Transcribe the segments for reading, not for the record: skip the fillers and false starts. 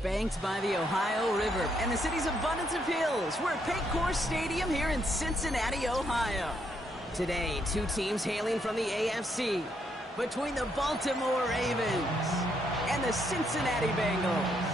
Banked by the Ohio River and the city's abundance of hills, we're at Paycor Stadium here in Cincinnati, Ohio. Today, two teams hailing from the AFC, between the Baltimore Ravens and the Cincinnati Bengals.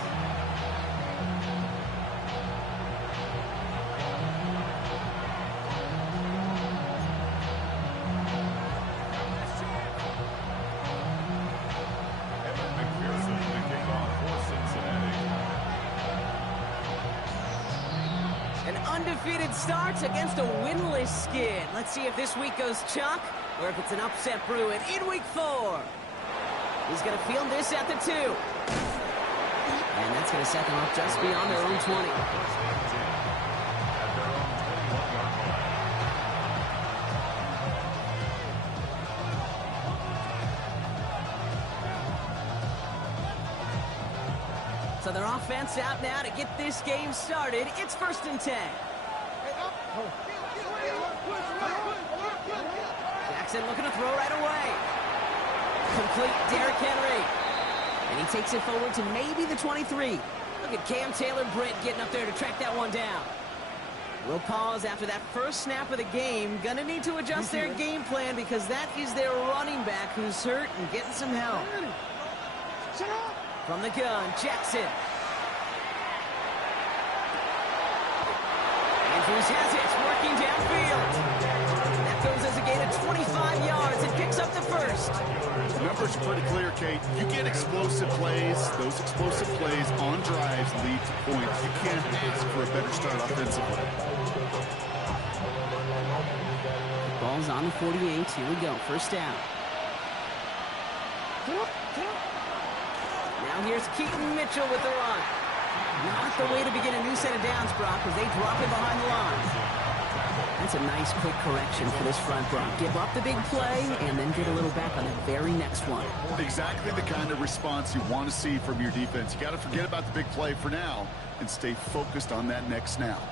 Undefeated starts against a winless skid. Let's see if this week goes chalk or if it's an upset brewing in week 4. He's going to field this at the 2. And that's going to set them up just beyond their own 20. So their offense out now to get this game started. It's 1st and 10. Jackson looking to throw right away. Complete Derrick Henry. And he takes it forward to maybe the 23. Look at Cam Taylor-Britt getting up there to track that one down. We'll pause after that first snap of the game. Gonna need to adjust their game plan because that is their running back who's hurt and getting some help. From the gun, Jackson. Andrews has it, working downfield. That goes as a gain of 25 yards and picks up the first. The numbers are pretty clear, Kate. You get explosive plays. Those explosive plays on drives lead to points. You can't ask for a better start offensively. Ball's on the 48. Here we go. First down. Now here's Keaton Mitchell with the run. Not the way to begin a new set of downs, Brock, as they drop it behind the line. That's a nice quick correction for this front, Brock. Give up the big play and then get a little back on the very next one. Exactly the kind of response you want to see from your defense. You got to forget about the big play for now and stay focused on that next snap.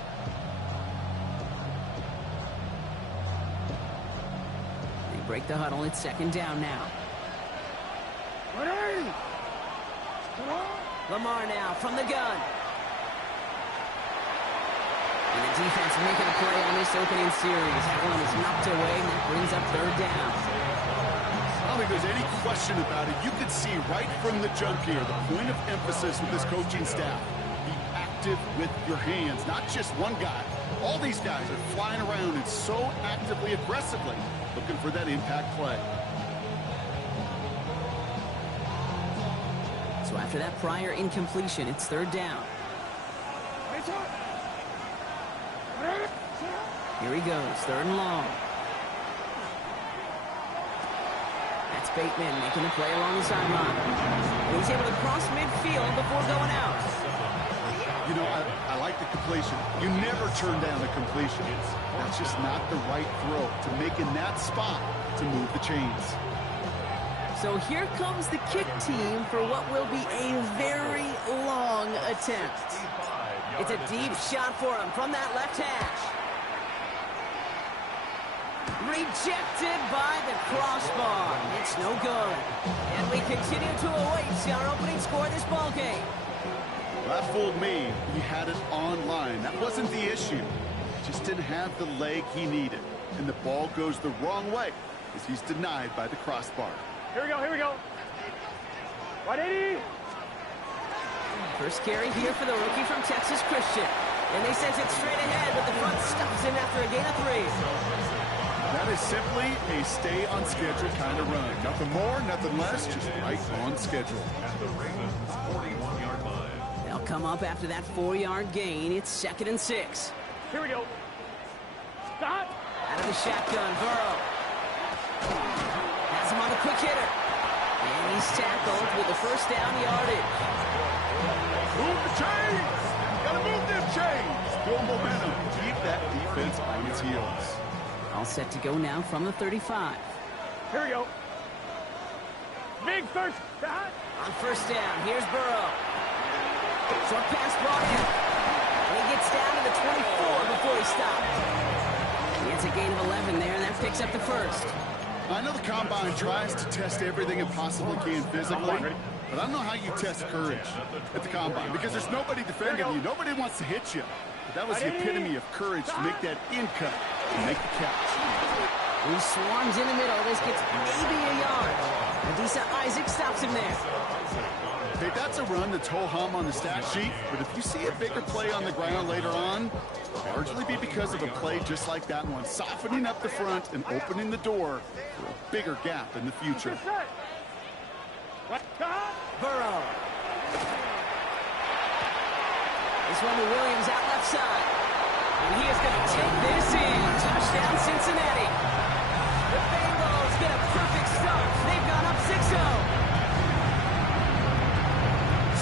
They break the huddle. It's 2nd down now. Lamar now from the gun. And the defense making a play on this opening series. That one is knocked away, and that brings up 3rd down. I don't think there's any question about it. You could see right from the jump here, the point of emphasis with this coaching staff. Be active with your hands, not just one guy. All these guys are flying around and so actively, aggressively, looking for that impact play. So after that prior incompletion, it's 3rd down. Here he goes, 3rd and long. That's Bateman making the play along the sideline. And he's able to cross midfield before going out. You know, I like the completion. You never turn down a completion. That's just not the right throw to make in that spot to move the chains. So here comes the kick team for what will be a very long attempt. It's a deep shot for him from that left hash. Rejected by the crossbar. It's no good. And we continue to await our opening score of this ball game. That fooled me. He had it online. That wasn't the issue. Just didn't have the leg he needed. And the ball goes the wrong way as he's denied by the crossbar. Here we go, here we go. 180. First carry here for the rookie from Texas Christian. And they send it straight ahead, but the front stops him after a gain of 3. That is simply a stay on schedule kind of run. Nothing more, nothing less, just right on schedule. At the Ravens' 41-yard line. They'll come up after that 4-yard gain. It's 2nd and 6. Here we go. Stop. Out of the shotgun, Burrow. Has him on the quick hitter. And he's tackled with the first down yardage. Move the chains! Gotta move them chains! Build momentum. Keep that defense on its heels. All set to go now from the 35. Here we go. Big first down. On first down, here's Burrow. Short pass brought in. And he gets down to the 24 before he stopped. He gets a gain of 11 there, and that picks up the first. I know the Combine tries to test everything it possibly can physically, but I don't know how you test courage at the Combine because there's nobody defending you. Nobody wants to hit you. But that was the epitome of courage to make that in cut and make the catch. He swarms in the middle. This gets maybe a yard. Adisa Isaac stops him there. Hey, that's a run that's ho-hum on the stat sheet, but if you see a bigger play on the ground later on, it'll largely be because of a play just like that one, softening up the front and opening the door for a bigger gap in the future. Burrow. This one to Williams out left side. And he is going to take this in. Touchdown, Cincinnati. The Bengals get a perfect start. They've gone up 6-0.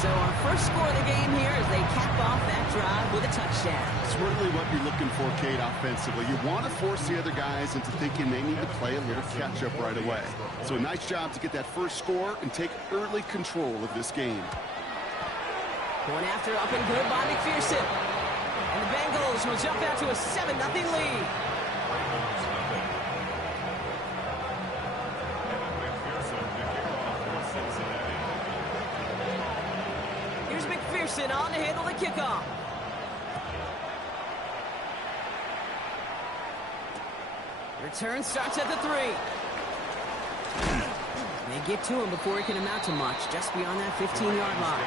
So our first score of the game here as they cap off that drive with a touchdown. It's really what you're looking for, Kate, offensively. You want to force the other guys into thinking they need to play a little catch-up right away. So a nice job to get that first score and take early control of this game. Going after up and good by McPherson. And the Bengals will jump out to a 7-0 lead. Here's McPherson on to handle the kickoff. Return starts at the 3. They get to him before he can amount to much, just beyond that 15-yard line.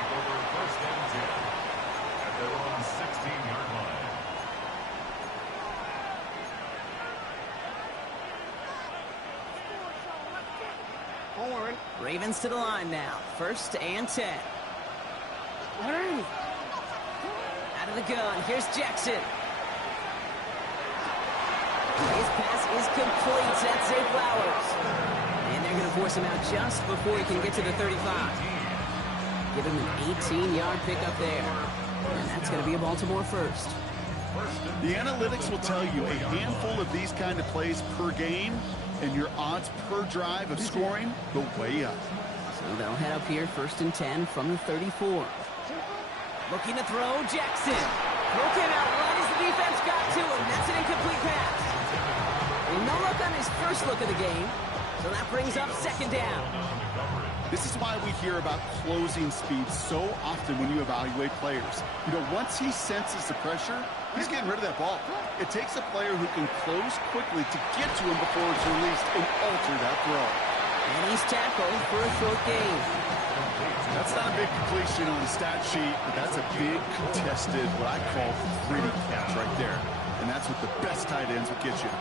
Ravens to the line now. 1st and 10. Out of the gun. Here's Jackson. His pass is complete. That's Zay Flowers. And they're going to force him out just before he can get to the 35. Give him an 18-yard pickup there. And that's going to be a Baltimore first. The analytics will tell you a handful of these kind of plays per game, and your odds per drive of scoring go way up. So they'll head up here 1st and 10 from the 34. Looking to throw, Jackson. Throw came out right as the defense got to him. That's an incomplete pass. And no look on his first look of the game. So that brings up 2nd down. This is why we hear about closing speed so often when you evaluate players. You know, once he senses the pressure, he's getting rid of that ball. It takes a player who can close quickly to get to him before it's released and alter that throw. And he's tackled for a short gain. That's not a big completion on the stat sheet, but that's a big contested, what I call gritty catch right there. And that's what the best tight ends will get you.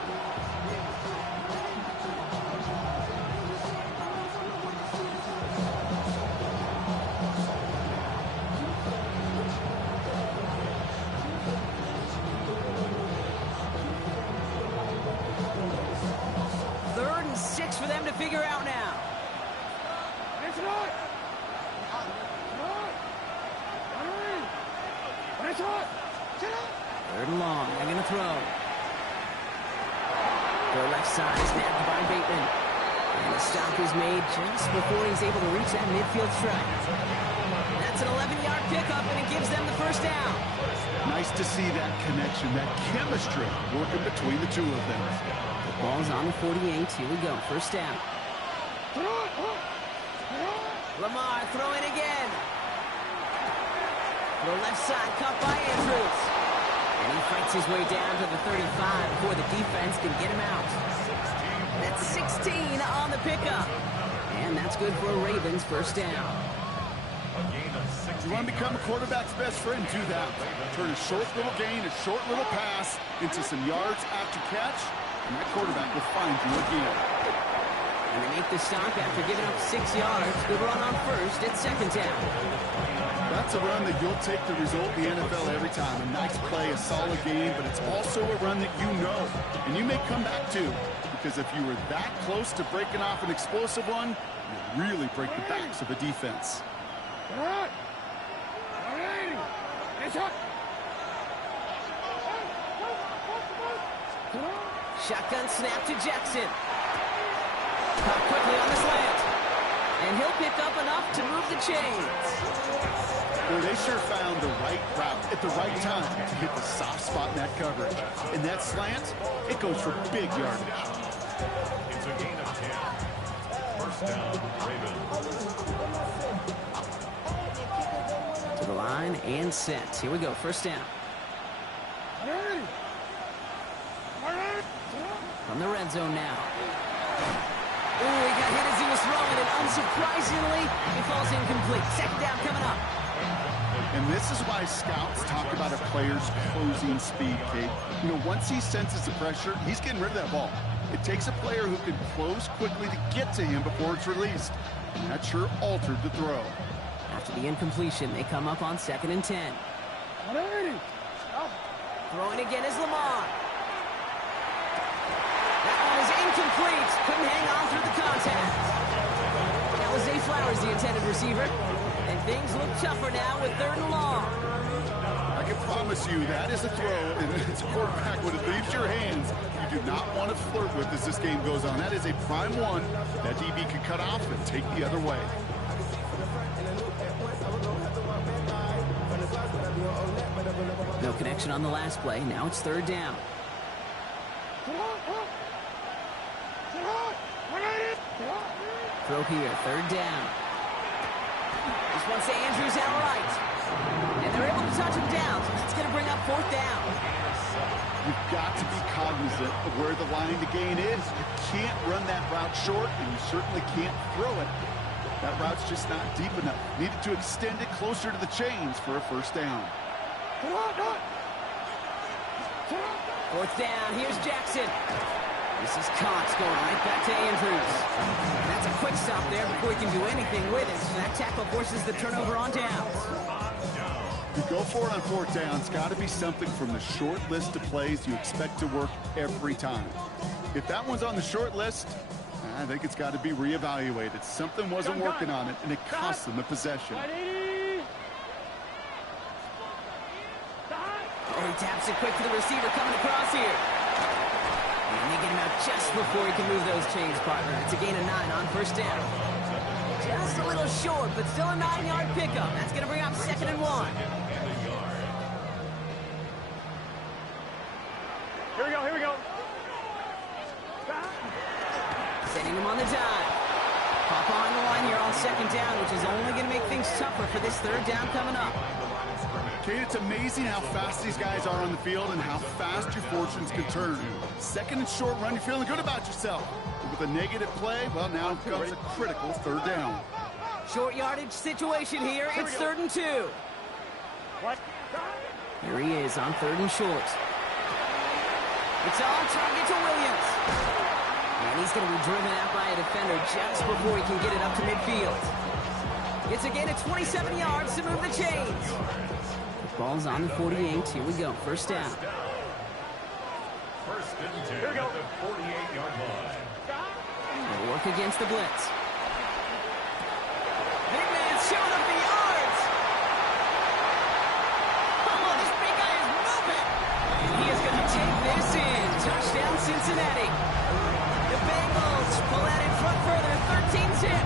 For them to figure out now. 3rd and long. They're going to throw. Go left side. Snapped by Bateman. And the stop is made just before he's able to reach that midfield strike. That's an 11-yard pickup, and it gives them the 1st down. Nice to see that connection, that chemistry working between the two of them. Ball's on the 48. Here we go. 1st down. Lamar throwing again. Throw left side, caught by Andrews. And he fights his way down to the 35 before the defense can get him out. That's 16 on the pickup. And that's good for a Ravens 1st down. You want to become a quarterback's best friend, do that. Turn a short little gain, a short little pass into some yards after catch, and that quarterback will find you again. And they make the stop after giving up 6 yards. Good run on 1st. It's 2nd down. That's a run that you'll take the result in the NFL every time. A nice play, a solid game, but it's also a run that you know, and you may come back to, because if you were that close to breaking off an explosive one, you really break the backs of a defense. Shotgun snap to Jackson. Caught quickly on the slant. And he'll pick up enough to move the chains. Well, they sure found the right route at the right time to hit the soft spot in that coverage. And that slant, it goes for big yardage. It's a gain of 10. First down, Ravens. To the line and set. Here we go, first down. From the red zone now. Ooh, he got hit as he was throwing it. Unsurprisingly, he falls incomplete. Second down coming up. And this is why scouts talk about a player's closing speed, Kate. You know, once he senses the pressure, he's getting rid of that ball. It takes a player who can close quickly to get to him before it's released. And that sure altered the throw. After the incompletion, they come up on 2nd and 10. Throwing again is Lamar. That one is incomplete. Couldn't hang on through the contact. That was Zay Flowers, the intended receiver. And things look tougher now with 3rd and long. I can promise you that is a throw, and it's a quarterback when it leaves your hands. You do not want to flirt with as this game goes on. That is a prime one that DB can cut off and take the other way. No connection on the last play. Now it's 3rd down. Throw here, 3rd down. This one's to Andrews outright. And they're able to touch him down, so that's going to bring up 4th down. You've got to be cognizant of where the line to gain is. You can't run that route short, and you certainly can't throw it. That route's just not deep enough. Needed to extend it closer to the chains for a first down. 4th down, here's Jackson. This is Cox going right back to Andrews. That's a quick stop there before he can do anything with it. So that tackle forces the turnover on downs. You go for it on 4th down. It's got to be something from the short list of plays you expect to work every time. If that one's on the short list, I think it's got to be reevaluated. Something wasn't working on it, and it cost them the possession. Oh, he taps it quick to the receiver coming across here. And they get him out just before he can move those chains, partner. It's a gain of 9 on 1st down. Just a little short, but still a 9-yard pickup. That's going to bring up 2nd and 1. Here we go, here we go. Sending him on the dive. Pop on the line here on 2nd down, which is only going to make things tougher for this 3rd down coming up. Kate, it's amazing how fast these guys are on the field and how fast your fortunes can turn. 2nd and short run, you're feeling good about yourself. But with a negative play, well, now comes a critical 3rd down. Short yardage situation here. It's 3rd and 2. What? Here he is on 3rd and short. It's on target to Williams. And he's going to be driven out by a defender just before he can get it up to midfield. It's a gain of 27 yards to move the chains. Ball's on the 48. Here we go. 1st down. 1st and 10 at the 48-yard line. They'll work against the blitz. Big man showing up the yards. Oh, this big guy is moving. And he is going to take this in. Touchdown, Cincinnati. The Bengals pull out in front further, 13-10.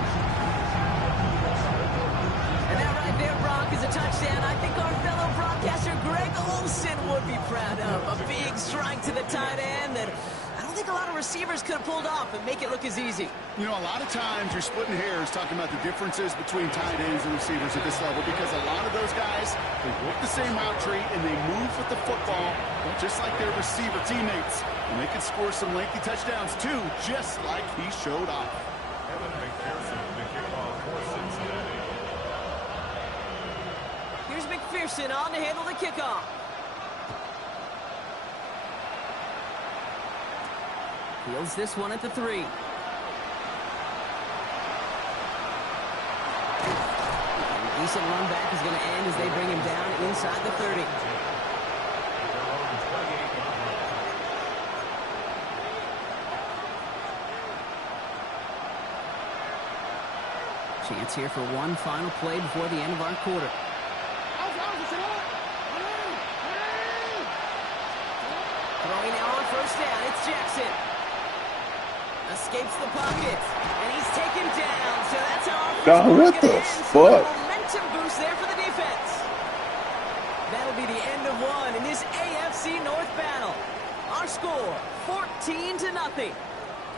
And that right there, Brock, is a touchdown. I think our fellow broadcaster Greg Olsen would be proud of. A big strike to the tight end that I don't think a lot of receivers could have pulled off and make it look as easy. You know, a lot of times you're splitting hairs talking about the differences between tight ends and receivers at this level because a lot of those guys, they work the same route tree and they move with the football just like their receiver teammates. And they can score some lengthy touchdowns too, just like he showed off. Evan McPherson, the kickoff for Cincinnati. Here's McPherson on to handle the kickoff. Fields this one at the 3. A decent run back is going to end as they bring him down inside the 30. Chance here for one final play before the end of our quarter. Throwing now on 1st down, it's Jackson. Escapes the pocket, and he's taken down. So that's how our God, what the fuck? Momentum boost there for the defense. That'll be the end of one in this AFC North battle. Our score, 14-0.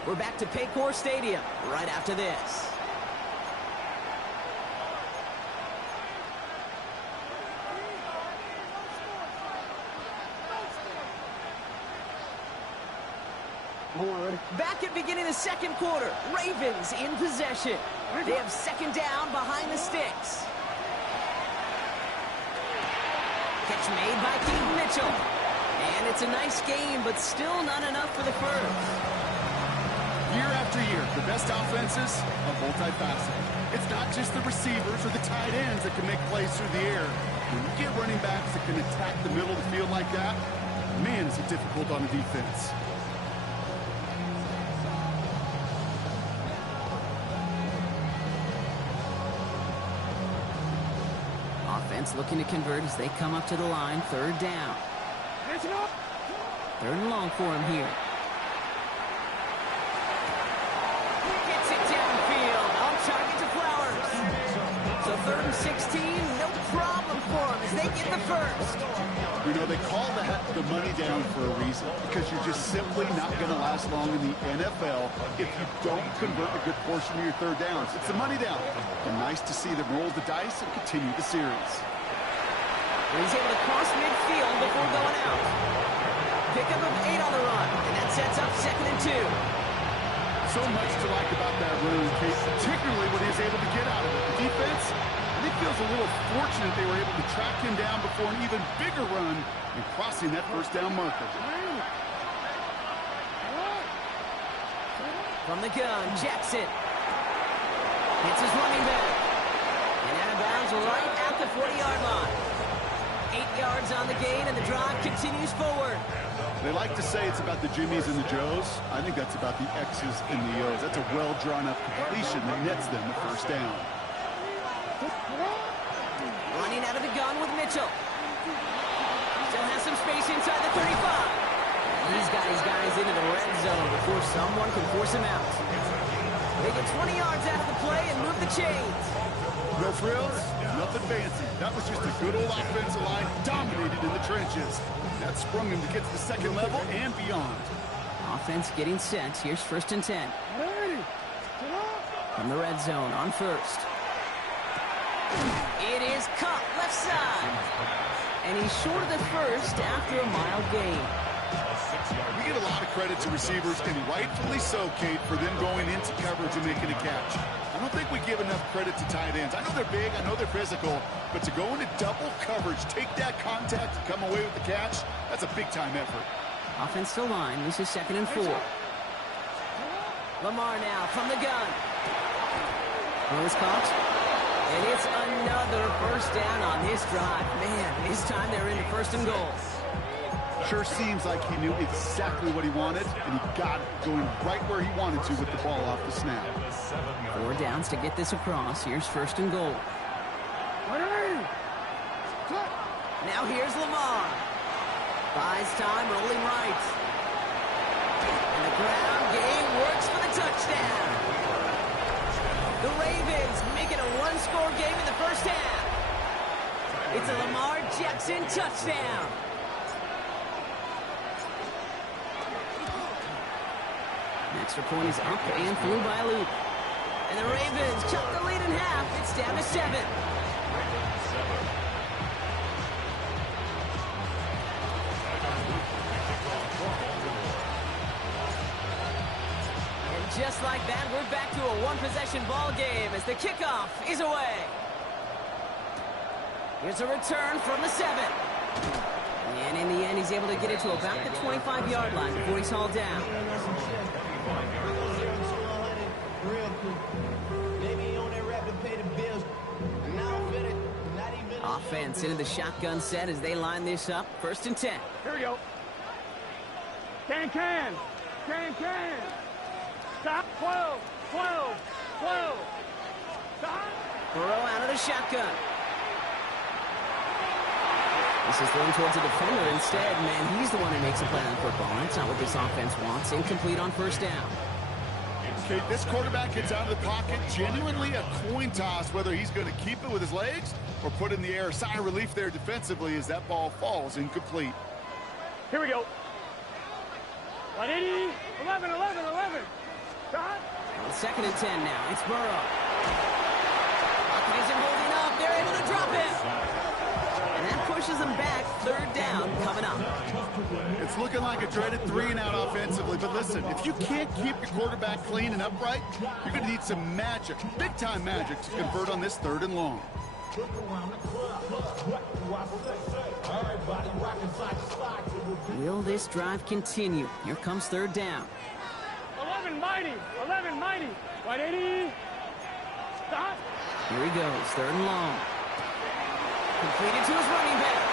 We're back to Paycor Stadium right after this. Back at beginning the second quarter, Ravens in possession. They have second down behind the sticks. Catch made by Keaton Mitchell. And it's a nice game, but still not enough for the first. Year after year, the best offenses are multifaceted. It's not just the receivers or the tight ends that can make plays through the air. When you get running backs that can attack the middle of the field like that, man, is it difficult on the defense. Offense looking to convert as they come up to the line. Third down. Third and long for him here. Gets it downfield. On target to Flowers. So 3rd and 16, no problem for him as they get the first. You know, they call that the money down for a reason, because you're just simply not going to last long in the NFL if you don't convert a good portion of your third downs. It's the money down. And nice to see them roll the dice and continue the series. He's able to cross midfield before going out. Pickup of 8 on the run, and that sets up 2nd and 2. So much to like about that run, Kate, particularly what he was able to get out of it. The defense, I think, feels a little fortunate they were able to track him down before an even bigger run and crossing that first down marker. From the gun, Jackson. Hits his running back. And out of bounds right at the 40-yard line. 8 yards on the gain, and the drive continues forward. They like to say it's about the Jimmies and the Joes. I think that's about the X's and the O's. That's a well-drawn-up completion that nets them the first down. Running out of the gun with Mitchell. Still has some space inside the 35. He's got his guys into the red zone before someone can force him out. They get 20 yards out of the play and move the chains. No frills, nothing fancy. That was just a good old offensive line dominated in the trenches. That sprung him to get to the second level and beyond. Offense getting set. Here's 1st and 10. From the red zone on 1st. It is caught left side. And he's short of the first after a mile gain. We get a lot of credit to receivers, and rightfully so, Kate, for them going into coverage and making a catch. I don't think we give enough credit to tight ends. I know they're big, I know they're physical, but to go into double coverage, take that contact, and come away with the catch, that's a big-time effort. Offensive line, this is 2nd and 4. Lamar now from the gun. Well, it's caught. And it's another first down on this drive. Man, this time they're into 1st and goal. Sure seems like he knew exactly what he wanted, and he got it going right where he wanted to with the ball off the snap. 4 downs to get this across. Here's 1st and goal. Now here's Lamar. Buys time, rolling right. And the ground game works for the touchdown. The Ravens make it a one-score game in the first half. It's a Lamar Jackson touchdown. Extra point is up and through by Luke. And the Ravens cut the lead in half. It's down to 7. And just like that, we're back to a one-possession ball game as the kickoff is away. Here's a return from the 7. And in the end, he's able to get it to about the 25-yard line before he's hauled down. Offense into the shotgun set as they line this up. 1st and 10. Here we go. Can. Stop. 12. Stop. Burrow out of the shotgun. This is thrown towards the defender instead. Man, he's the one who makes a play on football. That's not what this offense wants. Incomplete on 1st down. Kate, this quarterback gets out of the pocket, genuinely a coin toss, whether he's going to keep it with his legs or put it in the air. Sigh of relief there defensively as that ball falls incomplete. Here we go. 180, 11, 11, 11. Shot. On 2nd and 10 now. It's Burrow. Pocket isn't holding up. They're able to drop him. And that pushes them back. 3rd down coming up. It's looking like a dreaded 3-and-out offensively, but listen, if you can't keep your quarterback clean and upright, you're going to need some magic, big-time magic, to convert on this 3rd and long. Will this drive continue? Here comes 3rd down. 11 mighty, 11 mighty. 180. Stop. Here he goes, 3rd and long. Completed to his running back.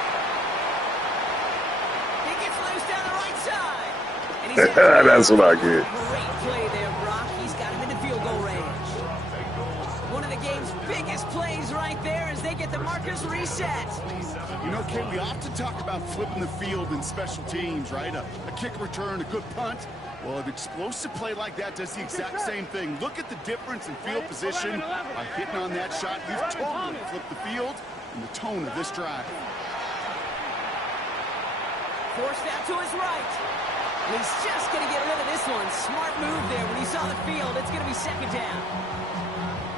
He gets loose down the right side. And he's That's what I get. Great play there, Brock. He's got him in the field goal range. One of the game's biggest plays right there as they get the markers reset. You know, Kate, we often talk about flipping the field in special teams, right? A kick return, a good punt. Well, an explosive play like that does the exact same thing. Look at the difference in field position. By hitting on that shot, you've totally flipped the field and the tone of this drive. Forced out to his right. And he's just going to get rid of this one. Smart move there. When he saw the field, it's going to be 2nd down.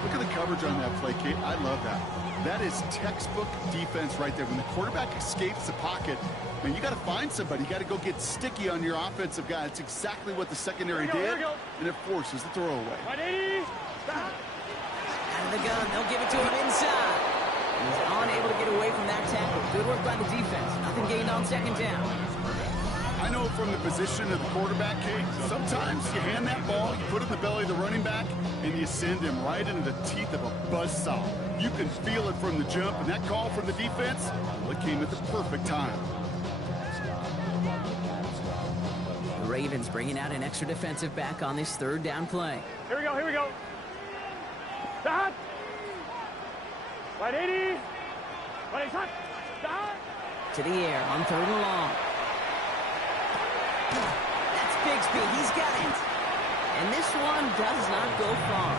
Look at the coverage on that play, Kate. I love that. That is textbook defense right there. When the quarterback escapes the pocket, man, you got to find somebody. You got to go get sticky on your offensive guy. It's exactly what the secondary did, and it forces the throwaway. 180. Stop. Out of the gun. They'll give it to him inside. He's unable to get away from that tackle. Good work by the defense. Nothing gained on 2nd down. I know from the position of the quarterback, Kate, sometimes you hand that ball, you put it in the belly of the running back, and you send him right into the teeth of a buzzsaw. You can feel it from the jump, and that call from the defense, well, it came at the perfect time. The Ravens bringing out an extra defensive back on this 3rd down play. Here we go, here we go. Stop. 180. 180. Stop. To the air on 3rd and long. That's Bigsby. He's got it. And this one does not go far.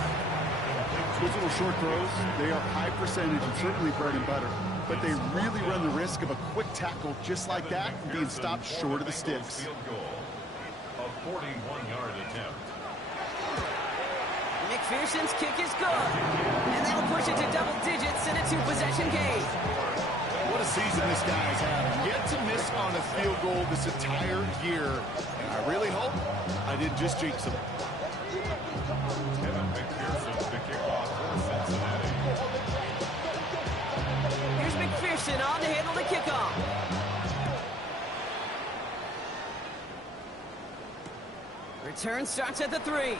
Those little short throws, they are high percentage and certainly bread and butter. But they really run the risk of a quick tackle just like that and being stopped short of the sticks. Field goal. A 41-yard attempt. McPherson's kick is good. And that'll push it to double digits in a 2-possession game. What a season this guy's having. Yet to miss on a field goal this entire year. And I really hope I didn't just jinx him. Kevin McPherson to kick off for Cincinnati. Here's McPherson on to handle the kickoff. Return starts at the 3.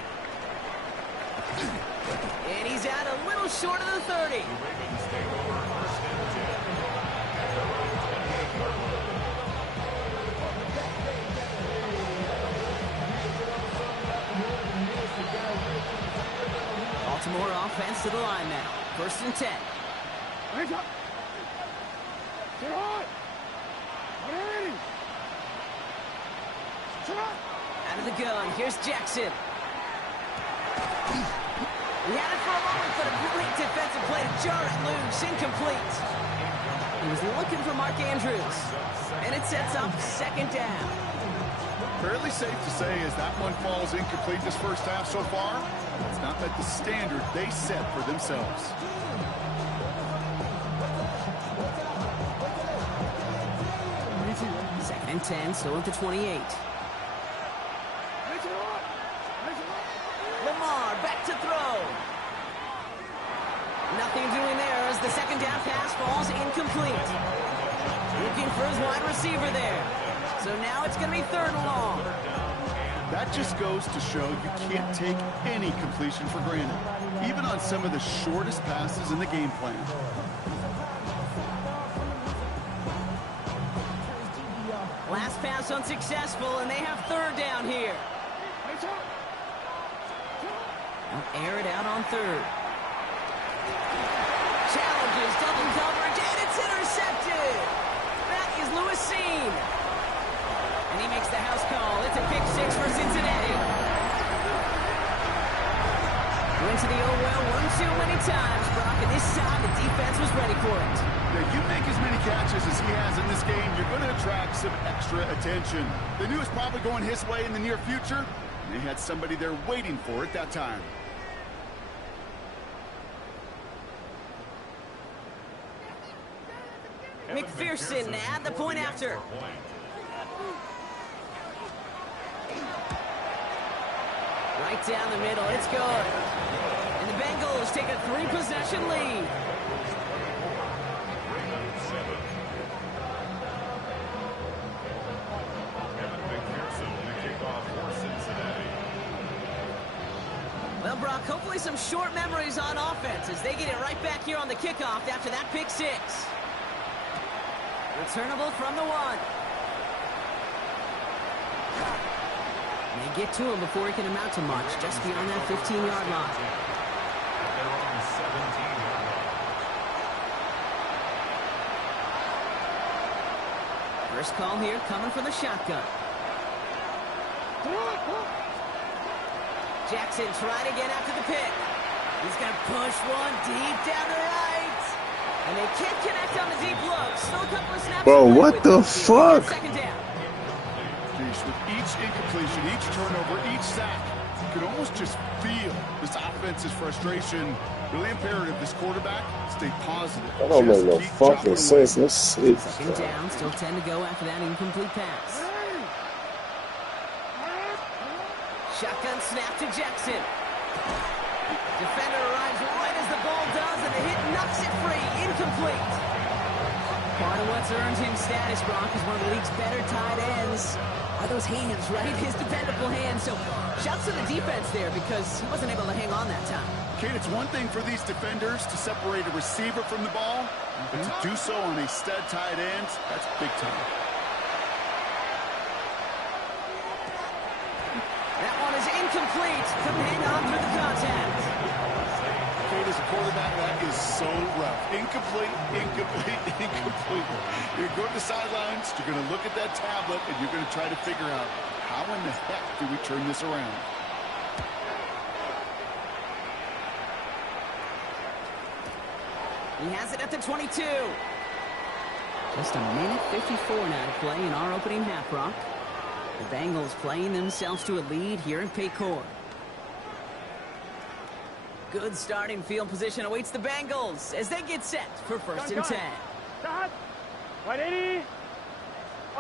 And he's out a little short of the 30. The Ravens take over 1st and 10. Baltimore offense to the line now. 1st and 10. Hands up. Get on. 180. Shot. Out of the gun. Here's Jackson. He had it for a moment, but a great defensive play to jar it loose. Incomplete. He was looking for Mark Andrews. And it sets up 2nd down. Fairly safe to say as that one falls incomplete this first half so far, it's not met the standard they set for themselves. Second and 10, still at the 28. Lamar back to throw. Nothing doing there as the 2nd down pass falls incomplete. Looking for his wide receiver there. So now it's going to be 3rd and long. That just goes to show you can't take any completion for granted, even on some of the shortest passes in the game plan. Last pass unsuccessful, and they have 3rd down here. They'll air it out on 3rd. Challenges, double coverage, and it's intercepted. That is Lewis Seen. And he makes the house call. It's a pick 6 for Cincinnati. into the oh well one too many times, Brock, and this time the defense was ready for it. Yeah, you make as many catches as he has in this game, you're going to attract some extra attention. They knew it was probably going his way in the near future, and they had somebody there waiting for it that time. McPherson at the point after. Right down the middle, it's good. And the Bengals take a 3-possession lead. Well, Brock, hopefully some short memories on offense as they get it right back here on the kickoff after that pick 6. Returnable from the 1. They get to him before he can amount to much, just beyond that 15-yard line. They're on 17-yard line. First call here coming from the shotgun. Jackson trying to get after the pick. He's going to push one deep down the right. And they can't connect on the deep look. Still a couple of snaps. Bro, what the fuck? Second down. With each incompletion, each turnover, each sack, you can almost just feel this offense's frustration. Really imperative this quarterback stay positive. I don't make no Just keep fucking chopping sense. away. Let's see. Second down, still 10 to go after that incomplete pass. Shotgun snap to Jackson. Defender arrives right as the ball does, and the hit knocks it free. Incomplete. Part of what's earned him status, Brock, is one of the league's better tight ends. Are those hands, right? His dependable hands. So, shouts to the defense there because he wasn't able to hang on that time. Kate, it's one thing for these defenders to separate a receiver from the ball, but to do so on a stud tight end, that's big time. That one is incomplete. Couldn't hang on through the contact. Kate, as a quarterback, that is so rough. Incomplete, incomplete, incomplete. You're going to the sidelines, you're going to look at that tablet, and you're going to try to figure out how in the heck do we turn this around. He has it at the 22. Just a minute 54 now to play in our opening half, Brock. The Bengals playing themselves to a lead here in Paycor. Good starting field position awaits the Bengals as they get set for first and 10. Stop. 180.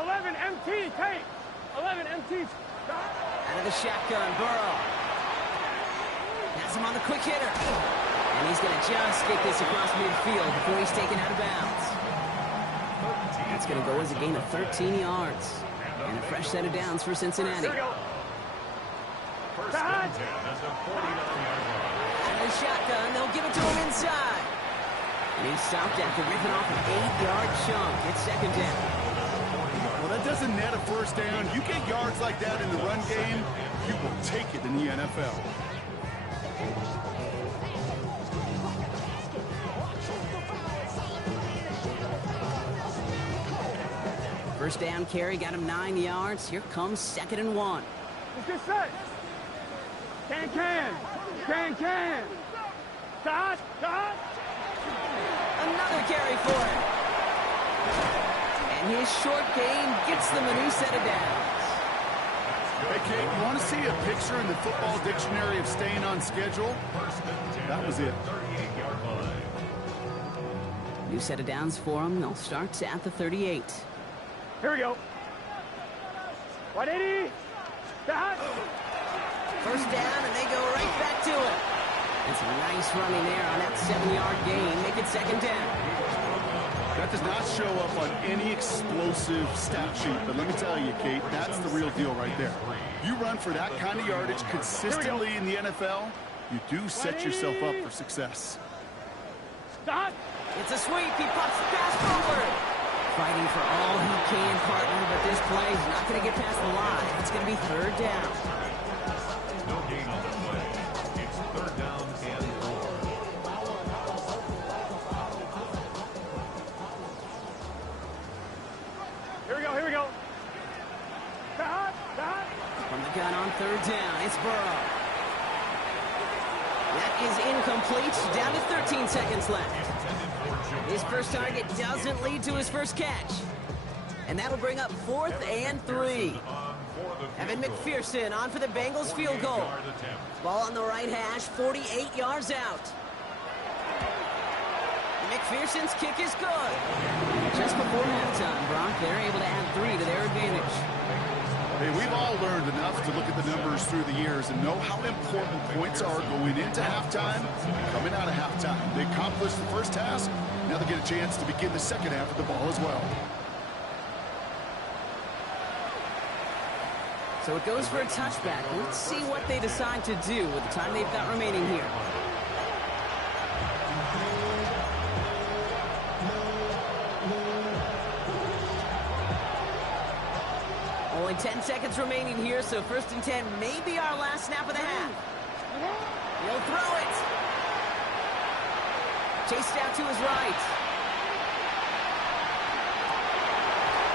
11 MT. Take. 11 MT. Stop. Out of the shotgun, Burrow. Has him on the quick hitter. And he's going to just get this across midfield before he's taken out of bounds. That's going to go as a gain of 13 yards. And a fresh set of downs for Cincinnati. Here we go. First and 10 at the 49-yard line. Out of the shotgun, they'll give it to him inside. And he's stopped after ripping off an 8-yard chunk. It's second down. Well, that doesn't net a first down. You get yards like that in the run game, you will take it in the NFL. First down carry got him 9 yards. Here comes second and 1. Let's get set. Can. Stop. Another carry for him. And his short gain gets them a new set of downs. Hey, Kate, you want to see a picture in the football dictionary of staying on schedule? That was it. 38-yard line. New set of downs for them. They'll start at the 38. Here we go. 180. Stop. First down, and they go right back to it. It's a nice running there on that 7-yard gain. Make it second down. That does not show up on any explosive stat sheet, but let me tell you, Kate, that's the real deal right there. You run for that kind of yardage consistently in the NFL, you do set yourself up for success. Stop. It's a sweep. He pops the pass forward. Fighting for all he can, partner, but this play is not going to get past the line. It's going to be third down. No gain on the play. It's third down and 4. Here we go. Stop. From the gun on third down, it's Burrow. That is incomplete. Down to 13 seconds left. His first target doesn't lead to his first catch. And that'll bring up 4th and 3. Evan McPherson on for the Bengals field goal. Ball on the right hash, 48 yards out. McPherson's kick is good. Just before halftime, Brock, they're able to add 3 to their advantage. Hey, we've all learned enough to look at the numbers through the years and know how important points are going into halftime and coming out of halftime. They accomplished the first task. Now they get a chance to begin the second half of the ball as well. So it goes for a touchback. Let's see what they decide to do with the time they've got remaining here. Only 10 seconds remaining here, so 1st and 10 may be our last snap of the half. He'll throw it. Chased out to his right.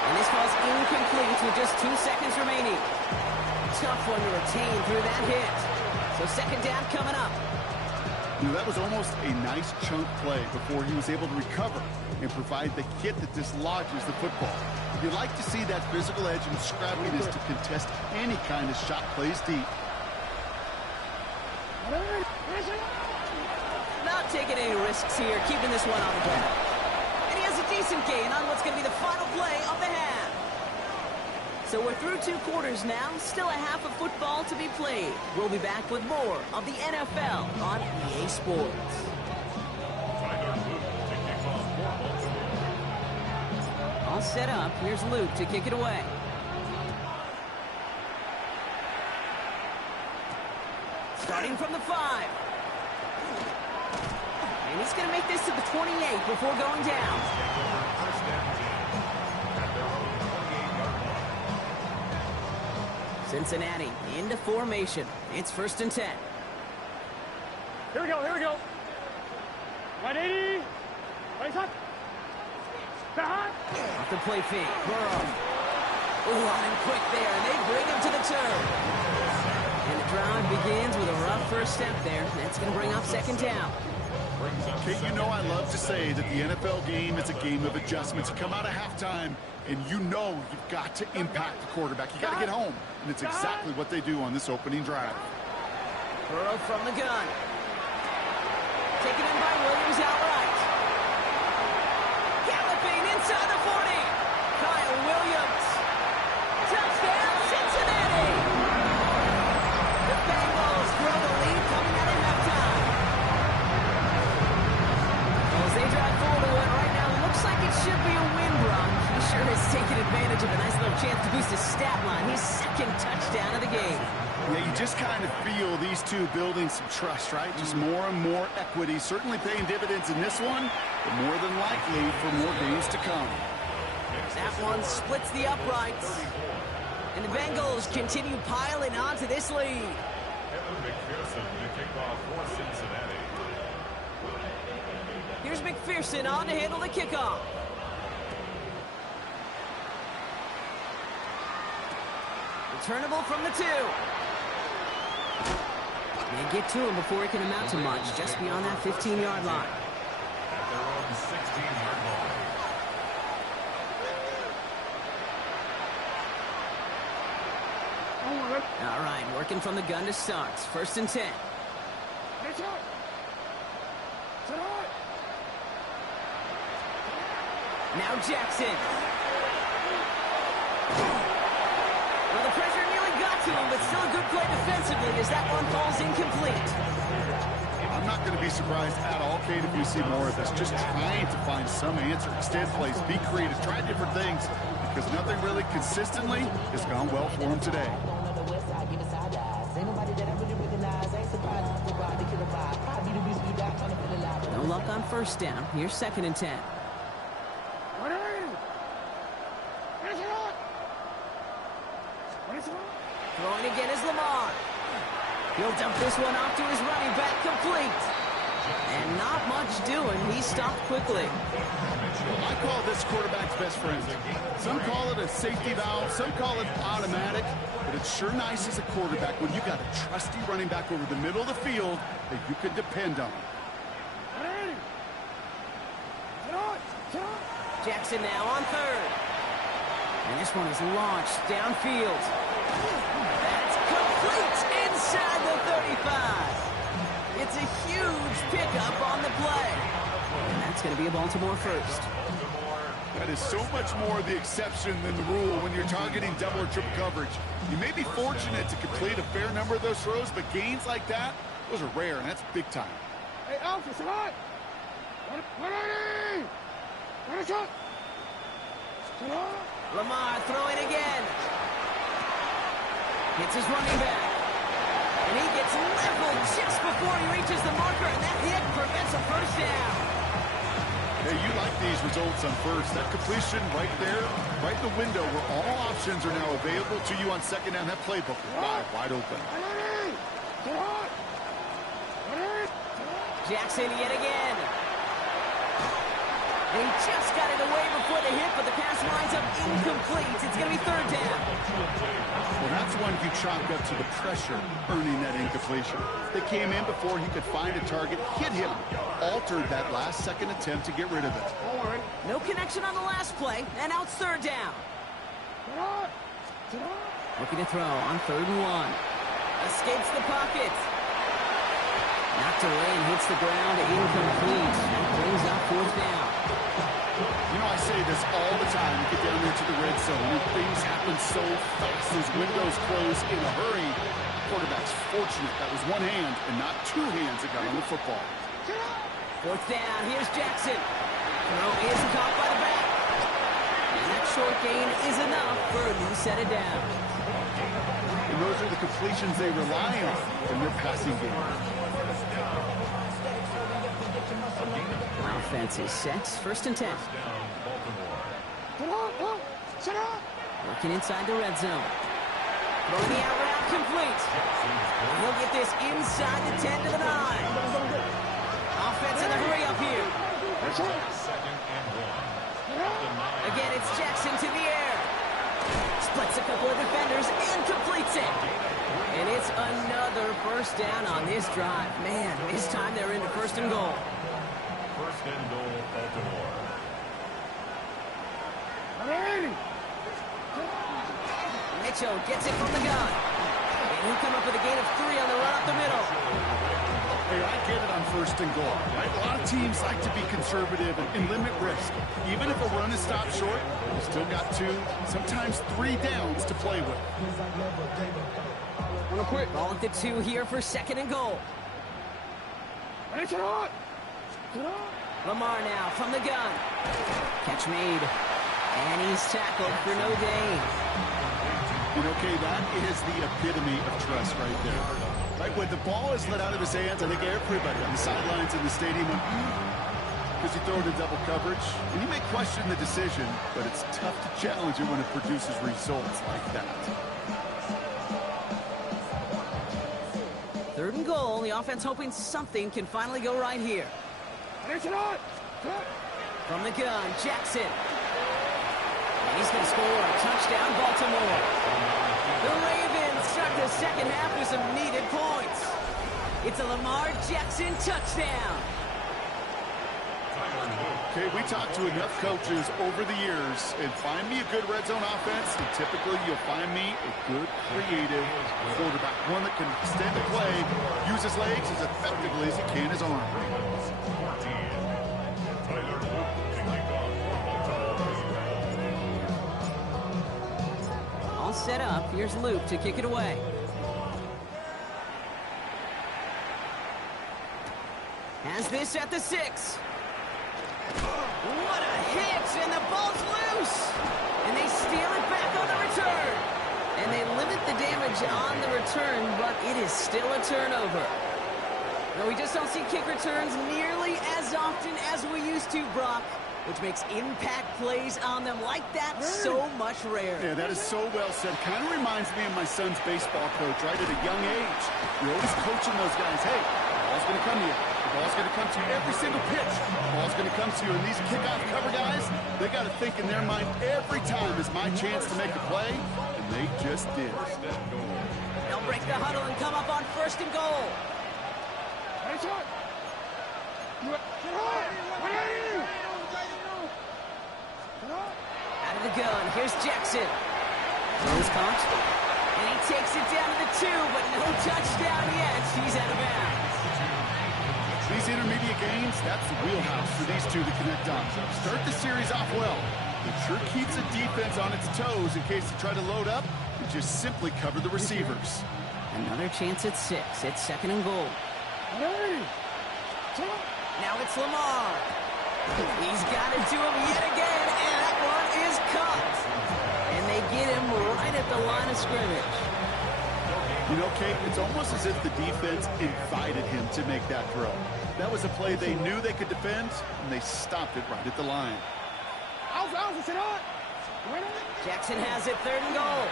And this ball's incomplete with just 2 seconds remaining. Tough one to retain through that hit. So second down coming up. You know, that was almost a nice chunk play before he was able to recover and provide the hit that dislodges the football. You like to see that physical edge and scrappiness to contest any kind of shot plays deep. Not taking any risks here, keeping this one on the ground. And he has a decent gain on what's going to be the final play of the half. So we're through 2 quarters now, still a half of football to be played. We'll be back with more of the NFL on EA Sports. All set up, here's Luke to kick it away. Starting from the 5. And he's going to make this to the 28 before going down. Cincinnati into formation. It's 1st and 10. Here we go, here we go. 180. Raise up. Off the play fake. Burrow. Ooh, on him quick there, and they bring him to the turn. And the drive begins with a rough first step there. That's going to bring up 2nd down. Kate, you know I love to say that the NFL game is a game of adjustments. You come out of halftime, and you know you've got to impact the quarterback. You got to get home, and it's exactly what they do on this opening drive. Burrow from the gun. Taken in by Williams outright. Galloping inside the 40. Kyle Williams. Touchdown, Cincinnati. The Bengals grow the lead coming out of halftime. Well, as they drive forward to what right now looks like it should be a win, Brock. He sure has taken advantage of a nice little chance to boost his stat line. His 2nd touchdown of the game. Yeah, you just kind of feel these two building some trust, right? Just more and more equity. Certainly paying dividends in this one, but more than likely for more games to come. That one splits the uprights. And the Bengals continue piling onto this lead. Evan McPherson to kick off for Cincinnati. Here's McPherson on to handle the kickoff. Returnable from the 2. They get to him before he can amount to much, just beyond that 15-yard line. At their own 16-yard line. All right, working from the gun to start. 1st and 10. Now Jackson. Well, the pressure nearly got to him, but still a good play defensively as that one falls incomplete. I'm not going to be surprised at all, Kate, if you see more of this. Just trying to find some answer. Extend plays, be creative, try different things, because nothing really consistently has gone well for him today. No luck on 1st down. Here's 2nd and 10. Throwing again is Lamar. He'll dump this one off to his running back, complete. And not much doing. He stopped quickly. I call this quarterback's best friend. Some call it a safety valve, some call it automatic, but it's sure nice as a quarterback when you got a trusty running back over the middle of the field that you can depend on. Jackson now on third. And this one is launched downfield. That's complete inside the 35. It's a huge pickup on the play. And that's going to be a Baltimore first. That is so much more the exception than the rule when you're targeting double or triple coverage. You may be fortunate to complete a fair number of those throws, but gains like that, those are rare, and that's big time. Hey, Alpha, it's hot! 180! Lamar throwing again. Hits his running back. And he gets leveled just before he reaches the marker, and that hit prevents a first down. Hey, you like these results on first. That completion right there, right in the window where all options are now available to you on second down. That playbook wide open. Jackson yet again. And he just got it away before the hit, but the pass winds up incomplete. It's going to be third down. Well, that's one you chalk up to the pressure earning that incompletion. They came in before he could find a target, hit him, altered that last-second attempt to get rid of it. No connection on the last play, and now it's third down. Looking to throw on 3rd and 1. Escapes the pocket. Knocked away and hits the ground, incomplete. That brings up 4th down. You know, I say this all the time. You get down there to the red zone, and things happen so fast. Those windows close in a hurry. Quarterback's fortunate that was one hand and not two hands that got on the football. 4th down. Here's Jackson. Throw is caught by the back. And that short gain is enough for a new set of downs. And those are the completions they rely on in their passing game. Offense is set. 1st and 10. Working inside the red zone. Throwing the out route complete. And he'll get this inside the 10 to the 9. Offense in the hurry up here. Again, it's Jackson to the air. Splits a couple of defenders and completes it. And it's another first down on this drive. Man, this time they're into 1st and goal. 1st and goal, Baltimore. Mitchell gets it from the gun. And he'll come up with a gain of 3 on the run up the middle. Hey, I get it on 1st and goal, right? A lot of teams like to be conservative and limit risk. Even if a run is stopped short, you still got 2, sometimes 3 downs to play with. Ball at the 2 here for 2nd and goal. Lamar now from the gun. Catch made. And he's tackled for no gain. And okay, that is the epitome of trust right there. Right, when the ball is let out of his hands, I think everybody on the sidelines in the stadium went, because you throw it in double coverage. And you may question the decision, but it's tough to challenge it when it produces results like that. 3rd and goal. The offense hoping something can finally go right here. From the gun, Jackson. And he's going to score a touchdown, Baltimore. The Ravens start the 2nd half with some needed points. It's a Lamar Jackson touchdown. Okay, we talked to enough coaches over the years, and find me a good red zone offense, and typically you'll find me a good, creative quarterback. One that can extend the play, use his legs as effectively as he can his arm. All set up. Here's Luke to kick it away. Has this at the 6. What a hit, and the ball's loose. And they steal it back on the return. And they limit the damage on the return, but it is still a turnover. Now, we just don't see kick returns nearly as often as we used to, Brock, which makes impact plays on them like that so much rarer. Yeah, that is so well said. Kind of reminds me of my son's baseball coach, right? At a young age, you're always coaching those guys, hey, the ball's going to come to you. Ball's going to come to you every single pitch. Ball's going to come to you, and these kickoff cover guys, they got to think in their mind every time is my chance to make a play, and they just did. They'll break the huddle and come up on 1st and goal. Out of the gun, here's Jackson. Throws caught, and he takes it down to the 2, but no touchdown yet. He's out of bounds. These intermediate games, that's the wheelhouse for these two to connect on. Start the series off well. It sure keeps the defense on its toes in case they try to load up and just simply cover the receivers. Another chance at 6. It's 2nd and goal. Now it's Lamar. He's got it to him yet again, and that one is caught. And they get him right at the line of scrimmage. You know, Kate, it's almost as if the defense invited him to make that throw. That was a play they knew they could defend, and they stopped it right at the line. Jackson has it, 3rd and goal.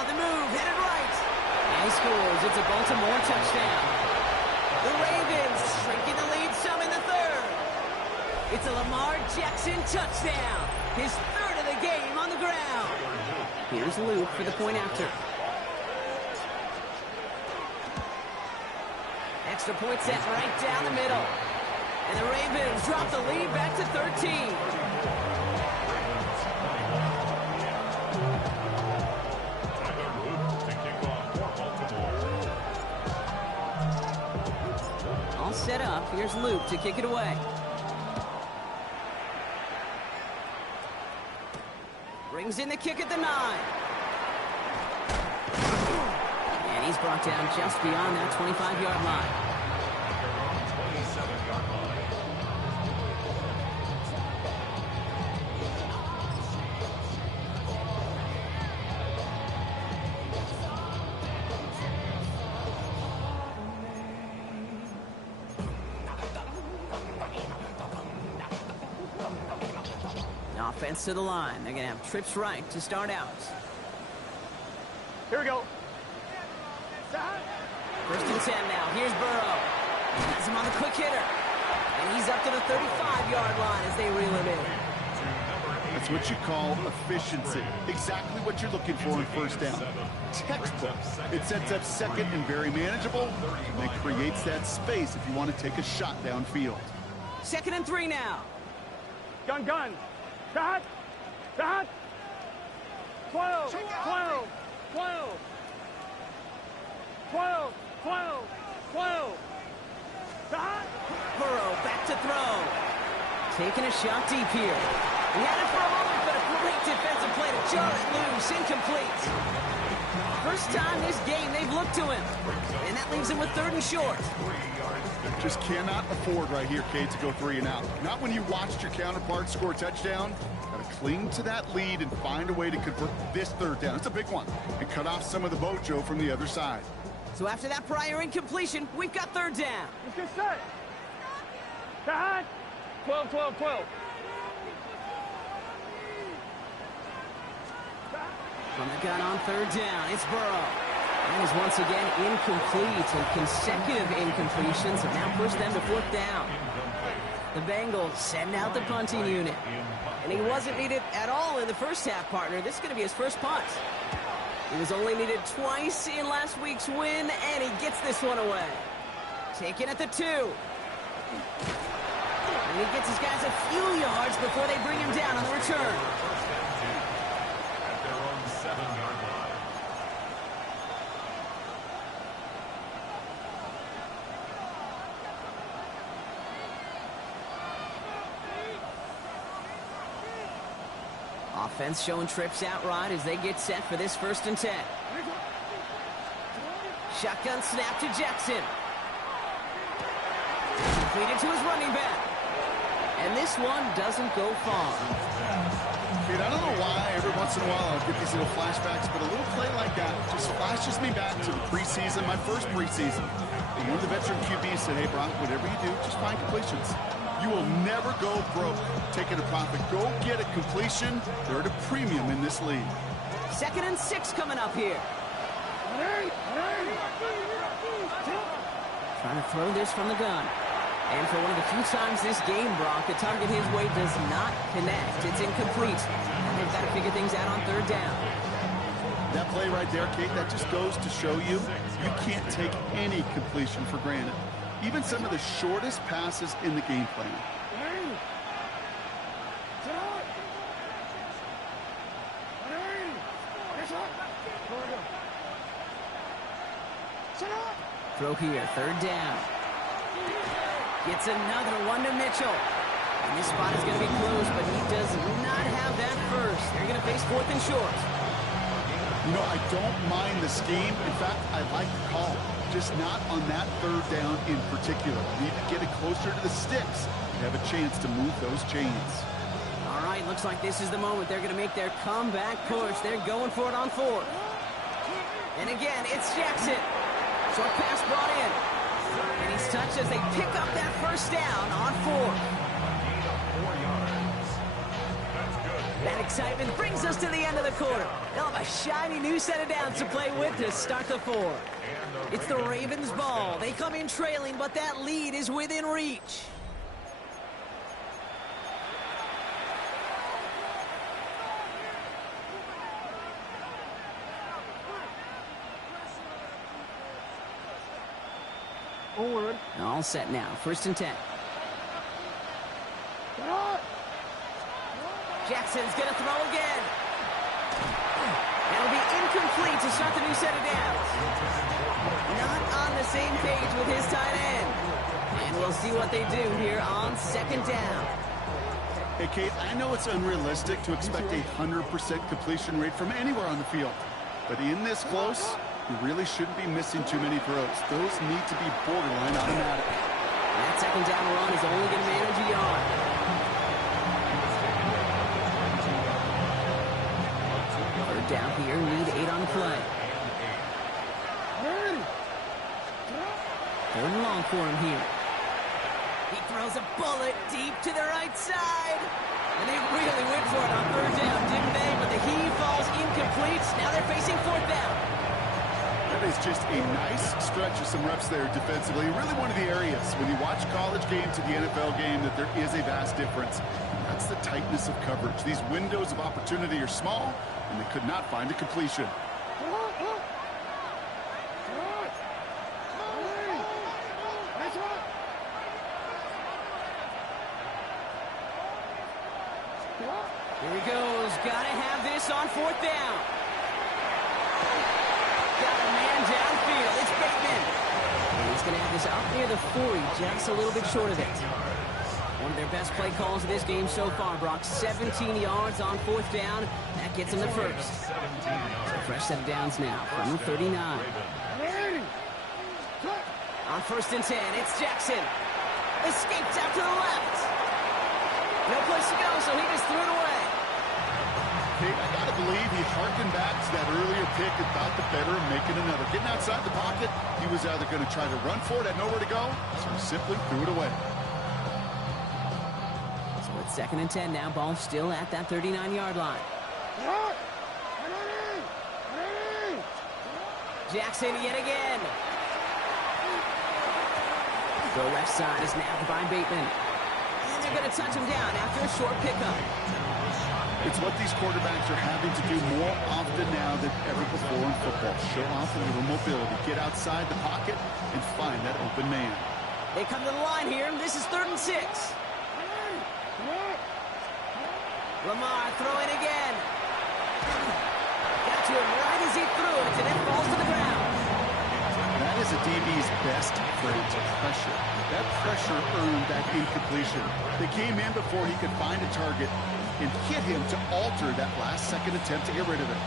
On the move, headed right. And he scores. It's a Baltimore touchdown. The Ravens shrinking the lead some in the 3rd. It's a Lamar Jackson touchdown. His 3rd of the game on the ground. Here's Luke for the point after. Extra point set right down the middle. And the Ravens drop the lead back to 13. All set up. Here's Luke to kick it away. Brings in the kick at the 9. And he's brought down just beyond that 25-yard line. 27-yard line. Offense to the line. They're going to have trips right to start out. Here we go. 1st and 10 now. Here's Burrow. Has him on the quick hitter. And he's up to the 35-yard line as they reel him in. That's what you call efficiency. Exactly what you're looking for in 1st down. Textbook. It sets up 2nd and very manageable, and it creates that space if you want to take a shot downfield. 2nd and 3 now. Gun. Dot. 12. Dot. Burrow back to throw. Taking a shot deep here. He had it for a moment, but a great defensive play to jar it loose. Incomplete. First time this game they've looked to him. And that leaves him with 3rd and short. Just cannot afford right here, Kate, to go 3 and out. Not when you watched your counterpart score a touchdown. Got to cling to that lead and find a way to convert this 3rd down. It's a big one. And cut off some of the mojo from the other side. So after that prior incompletion, we've got 3rd down. Let's get set. Dot. 12. From the gun on 3rd down, it's Burrow. And is once again incomplete, and consecutive incompletions have now pushed them to 4th down. The Bengals send out the punting unit. And he wasn't needed at all in the first half, partner. This is going to be his first punt. He was only needed twice in last week's win, and he gets this one away. Taken at the 2. And he gets his guys a few yards before they bring him down on the return. At their own 7-yard line. Offense showing trips out right as they get set for this 1st and 10. Shotgun snap to Jackson. Completed to his running back. And this one doesn't go far. Dude, I don't know why every once in a while I'll get these little flashbacks, but a little play like that just flashes me back to the preseason, my first preseason. And one of the veteran QBs said, hey, Brock, whatever you do, just find completions. You will never go broke taking a profit. Go get a completion. They're at a premium in this league. 2nd and 6 coming up here. Trying to throw this from the gun. And for one of the few times this game, Brock, the target his way does not connect. It's incomplete. And they've got to figure things out on third down. That play right there, Kate, that just goes to show you can't take any completion for granted. Even some of the shortest passes in the game plan. Throw here, third down. Gets another one to Mitchell. And this spot is going to be close, but he does not have that first. They're going to face fourth and short. You know, I don't mind the scheme. In fact, I like the call. Just not on that third down in particular. Need to get it closer to the sticks and have a chance to move those chains. All right, looks like this is the moment. They're going to make their comeback push. They're going for it on fourth. And again, it's Jackson. Short pass brought in. And he's touched as they pick up that first down on fourth. 4 yards. That's good. That excitement brings us to the end of the quarter. They'll have a shiny new set of downs to play with to start the fourth. It's the Ravens' ball. They come in trailing, but that lead is within reach. Forward. All set now. First and 10. Jackson's going to throw again. That'll be incomplete to start the new set of downs. Not on the same page with his tight end. And we'll see what they do here on second down. Hey, Kate, I know it's unrealistic to expect a 100% completion rate from anywhere on the field. But in this close, you really shouldn't be missing too many throws. Those need to be borderline automatic. That second down run is only going to manage a yard. Third down here, lead 8 on the play. Third and long for him here. He throws a bullet deep to the right side. And they really went for it on third down, didn't they? But the heave falls incomplete. Now they're facing fourth down. That is just a nice stretch of some reps there defensively. Really one of the areas when you watch college game to the NFL game that there is a vast difference. That's the tightness of coverage. These windows of opportunity are small, and they could not find a completion. Here he goes. Gotta have this on fourth down. Got a man downfield. It's Bateman. And he's going to have this out near the 40, just a little bit short of it. One of their best play calls of this game so far, Brock. 17 yards on fourth down. That gets him the first. So fresh set of downs now from the 39. On first and 10, it's Jackson. Escapes out to the left. No place to go, so he just threw it away. Kate, I gotta believe he harkened back to that earlier pick and thought the better of making another. Getting outside the pocket, he was either going to try to run for it, had nowhere to go, so he simply threw it away. So it's second and 10 now. Ball still at that 39-yard line. Jackson yet again. The left side is nabbed by Bateman. And they're going to touch him down after a short pickup. It's what these quarterbacks are having to do more often now than ever before in football. Show off a little mobility, get outside the pocket, and find that open man. They come to the line here. This is 3rd and 6. Lamar throwing again. Got to him right as he threw it, and it falls to the ground. That is a DB's best friend, pressure. That pressure earned that incompletion. They came in before he could find a target and hit him to alter that last-second attempt to get rid of it.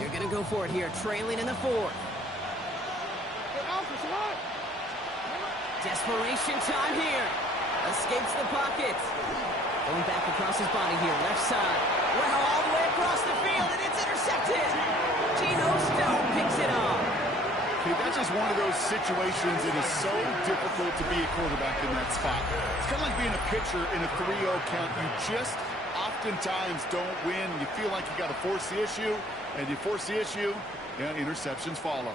They're going to go for it here, trailing in the 4th. Desperation time here. Escapes the pocket. Going back across his body here, left side. Well, all the way across the field, and it's intercepted. Geno Stone picks it off. Okay, that's just one of those situations it is so difficult to be a quarterback in that spot. It's kind of like being a pitcher in a 3-0 count. You just, oftentimes don't win. You feel like you got to force the issue, and you force the issue, yeah, interceptions follow.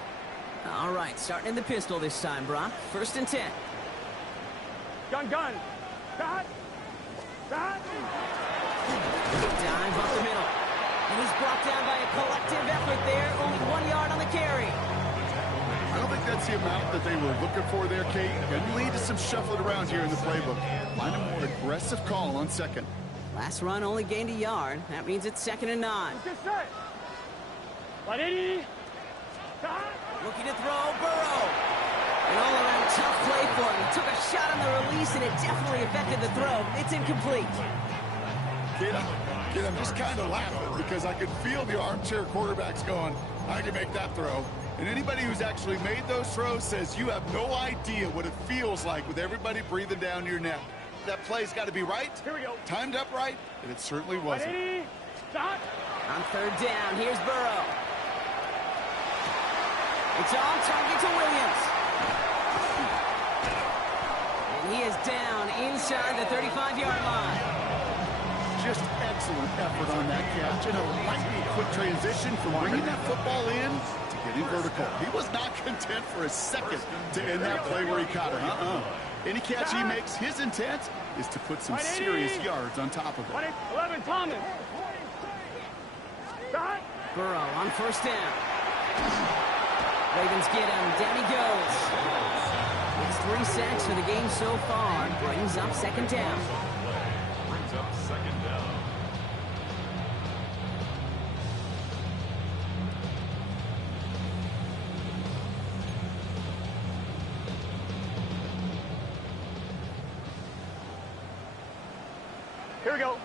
All right, starting in the pistol this time, Brock. 1st and 10. Gun. Got. Dive up the middle. And he's brought down by a collective effort there. Only 1 yard on the carry. I don't think that's the amount that they were looking for there, Kate. Going to lead to some shuffling around here in the playbook. Find a more aggressive call on 2nd. Last run only gained a yard. That means it's 2nd and 9. Get set. 180. Looking to throw, Burrow. An all-around tough play for him. He took a shot on the release, and it definitely affected the throw. It's incomplete. Kid, I'm just kind of laughing because I could feel the armchair quarterbacks going, I can make that throw. And anybody who's actually made those throws says you have no idea what it feels like with everybody breathing down your neck. That play's got to be right, Here we go. timed up right, and it certainly wasn't. 180. Stop. On 3rd down, here's Burrow. It's on target to Williams. And he is down inside the 35-yard line. Just excellent effort on that catch and a lightning quick transition from bringing that football in to getting vertical. He was not content for a second to end that play where he caught it. Any catch he makes, his intent is to put some serious yards on top of it. 11, Thomas. Stop. Burrow on 1st down. Ravens get him. Down he goes. It's 3 sacks for the game so far. Brings up 2nd down. Brings up 2nd down. Here we go.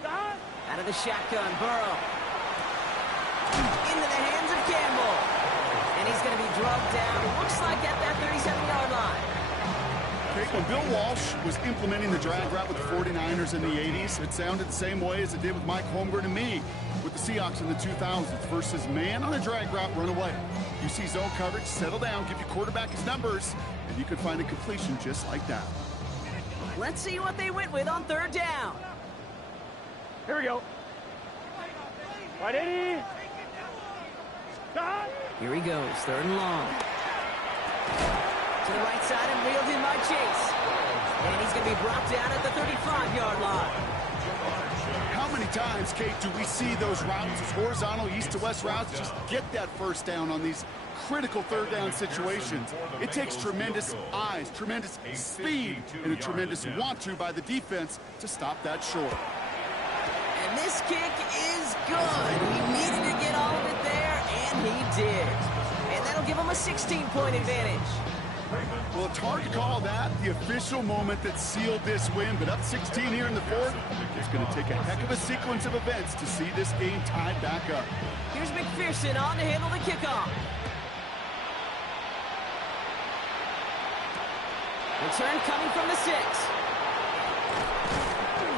Stop. Out of the shotgun, Burrow. Into the hands of Campbell. And he's going to be drugged down. Looks like at that 37-yard line. When Bill Walsh was implementing the drag route with the 49ers in the 80s, it sounded the same way as it did with Mike Holmgren and me with the Seahawks in the 2000s versus man on a drag route, run away. You see zone coverage, settle down, give your quarterback his numbers, and you could find a completion just like that. Let's see what they went with on 3rd down. Here we go. 180. Stop. Here he goes, 3rd and long. To the right side and reeled in by Chase. And he's going to be brought down at the 35-yard line. How many times, Kate, do we see those routes, those horizontal east-to-west routes, just get that 1st down on these critical 3rd down situations? It takes tremendous eyes, tremendous speed, and a tremendous want-to by the defense to stop that short. And this kick is good. He needed to get all of it there, and he did. And that'll give him a 16-point advantage. Well, it's hard to call that the official moment that sealed this win, but up 16 here in the 4th, it's going to take a heck of a sequence of events to see this game tied back up. Here's McPherson on to handle the kickoff. Return coming from the 6.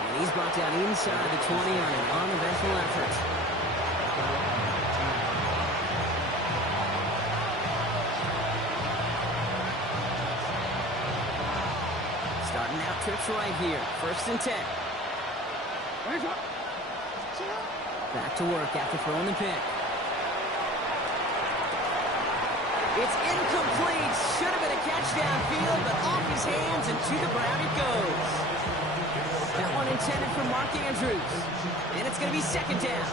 And he's brought down inside the 20 on an uneventful effort. Starting out trips right here. 1st and 10. Back to work after throwing the pick. It's incomplete. Should have been a catch downfield, but off his hands and to the ground it goes. That one intended for Mark Andrews. And it's going to be 2nd down.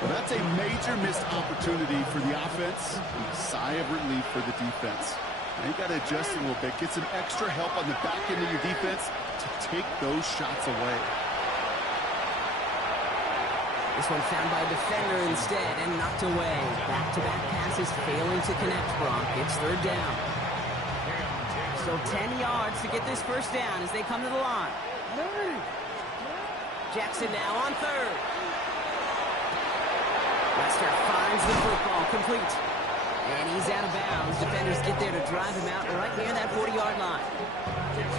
Well, that's a major missed opportunity for the offense and a sigh of relief for the defense. Now you got to adjust a little bit, get some extra help on the back end of your defense to take those shots away. This one found by a defender instead and knocked away. Back-to-back passes failing to connect, Brock. It's 3rd down. So 10 yards to get this 1st down as they come to the line. Jackson now on 3rd. Lester finds the football complete. And he's out of bounds. Defenders get there to drive him out right near that 40-yard line.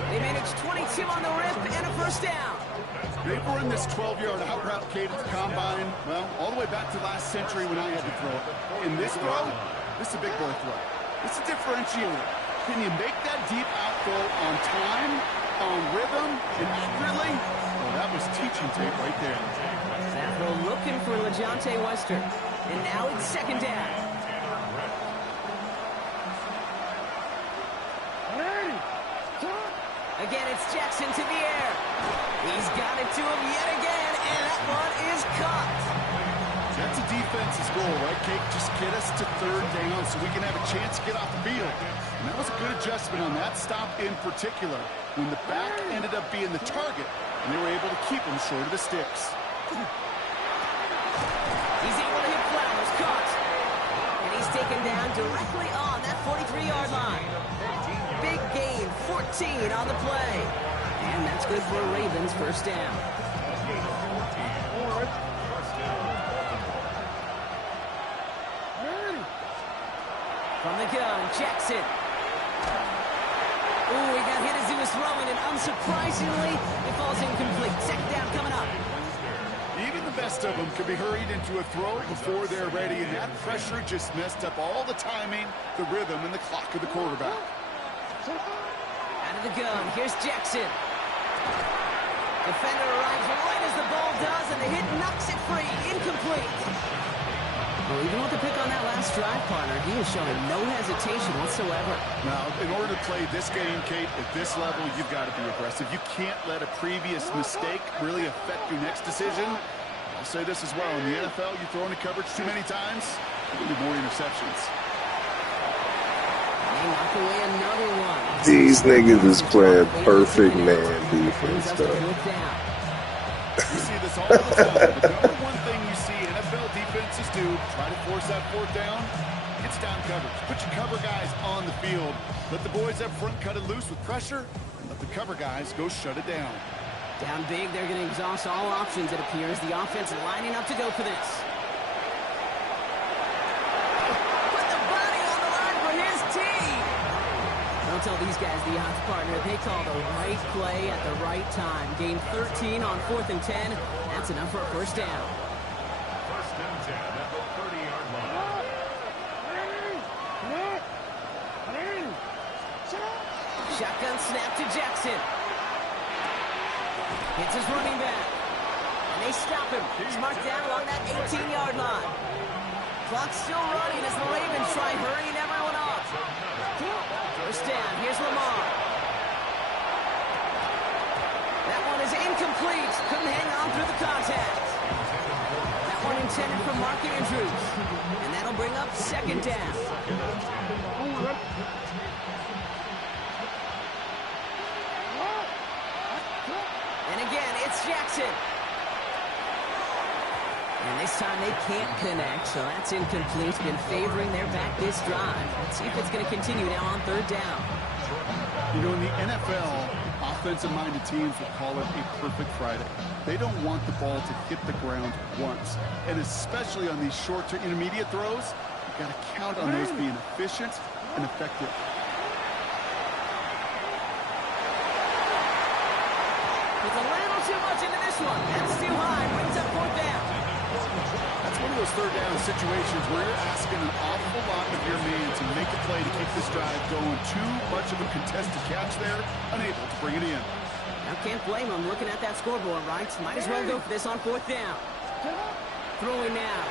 They manage 22 on the rip and a 1st down. They've run this 12-yard out route, Kate, at the combine, well, all the way back to last century when I had to throw it. In this throw, this is a big boy throw. It's a differentiator. Can you make that deep out throw on time, on rhythm, and accurately? Well, that was teaching tape right there. That throw looking for LeJohntay Wester. And now it's second down. Again, it's Jackson to the air. He's got it to him yet again, and that one is caught. That's a defense's goal, right, Kate? Just get us to third down so we can have a chance to get off the field. And that was a good adjustment on that stop in particular, when the back ended up being the target, and they were able to keep him short of the sticks. He's able to hit Flowers, caught. And he's taken down directly on that 43-yard line. Big gain, 14 on the play. And that's good for a Ravens first down. From the gun, Jackson. Ooh, he got hit as he was throwing, and unsurprisingly, it falls incomplete. Second down coming up. Even the best of them can be hurried into a throw before they're ready, and that pressure just messed up all the timing, the rhythm, and the clock of the quarterback. Out of the gun, here's Jackson. Defender arrives right as the ball does, and the hit knocks it free. Incomplete. Well, even with the pick on that last drive, partner, he is showing no hesitation whatsoever. Now, in order to play this game, Kate, at this level, you've got to be aggressive. You can't let a previous mistake really affect your next decision. I'll say this as well. In the NFL, you throw into coverage too many times, you'll get more interceptions. They knock away another one. These niggas is playing perfect man defense, though. You see this all the time. The number one thing you see NFL defenses do, try to force that fourth down, it's down coverage. Put your cover guys on the field. Let the boys up front cut it loose with pressure, and let the cover guys go shut it down. Down big, they're going to exhaust all options, it appears. The offense lining up to go for this. Put the body on the line for his team. Don't tell these guys the odds, partner. They call the right play at the right time. Gain 13 on 4th and 10. That's enough for a first down. First and 10 at the 30-yard line. Shotgun snap to Jackson. Hits his running back. And they stop him. He's marked down along that 18-yard line. Clock's still running as the Ravens try hurrying everyone off. First down. Here's Lamar. That one is incomplete. Couldn't hang on through the contact. That one intended for Mark Andrews. And that'll bring up second down. And again, it's Jackson. And this time they can't connect, so that's incomplete. Been favoring their back this drive. Let's see if it's going to continue now on third down. You know, in the NFL, offensive-minded teams will call it a perfect Friday. They don't want the ball to hit the ground once. And especially on these short to intermediate throws, you've got to count on those being efficient and effective. It's a little too much into this one. That's too high. Brings up fourth down. That's one of those third down situations where you're asking an awful lot of your man to make a play to keep this drive going. Too much of a contested catch there, unable to bring it in. Now can't blame him looking at that scoreboard, right? Might as well go for this on fourth down. Throwing now.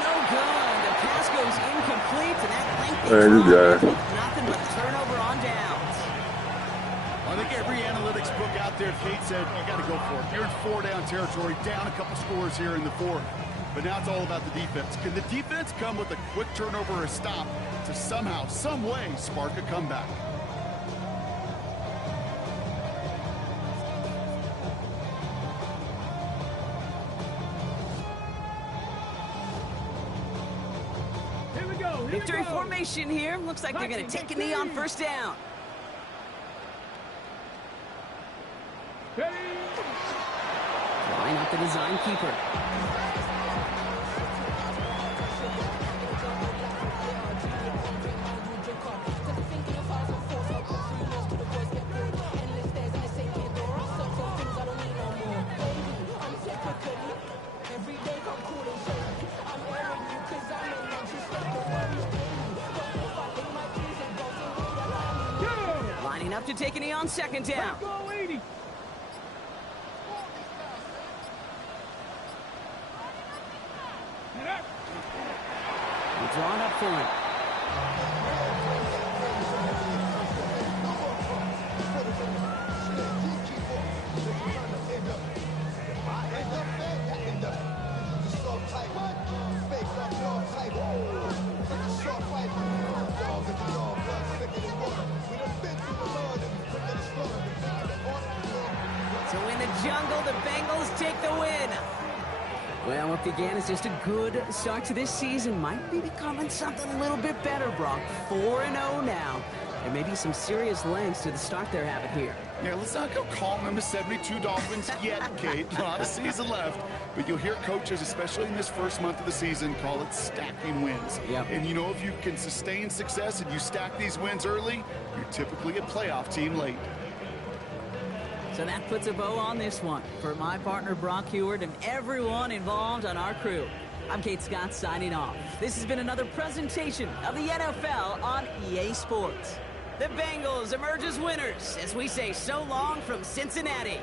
No good. The pass goes incomplete, and that lengthy drive with nothing but a turnover on downs. I think every analytics book out there, Kate said, you got to go for it. You're in four-down territory, down a couple scores here in the fourth. But now it's all about the defense. Can the defense come with a quick turnover or a stop to somehow, some way, spark a comeback? Victory formation here. Looks like they're going to take a knee on first down. Line up the design keeper. Lining up to take a knee on second down. We're drawing up for him. So in the jungle, the Bengals take the win. Well, what began as just a good start to this season might be becoming something a little bit better, Brock. 4-0 now. There may be some serious lengths to the start they're having here. Yeah, let's not go calling them the 72 Dolphins yet, Kate. A lot of season left. But you'll hear coaches, especially in this first month of the season, call it stacking wins. Yep. And you know, if you can sustain success and you stack these wins early, you're typically a playoff team late. So that puts a bow on this one. For my partner, Brock Heward, and everyone involved on our crew, I'm Kate Scott signing off. This has been another presentation of the NFL on EA Sports. The Bengals emerge as winners as we say so long from Cincinnati.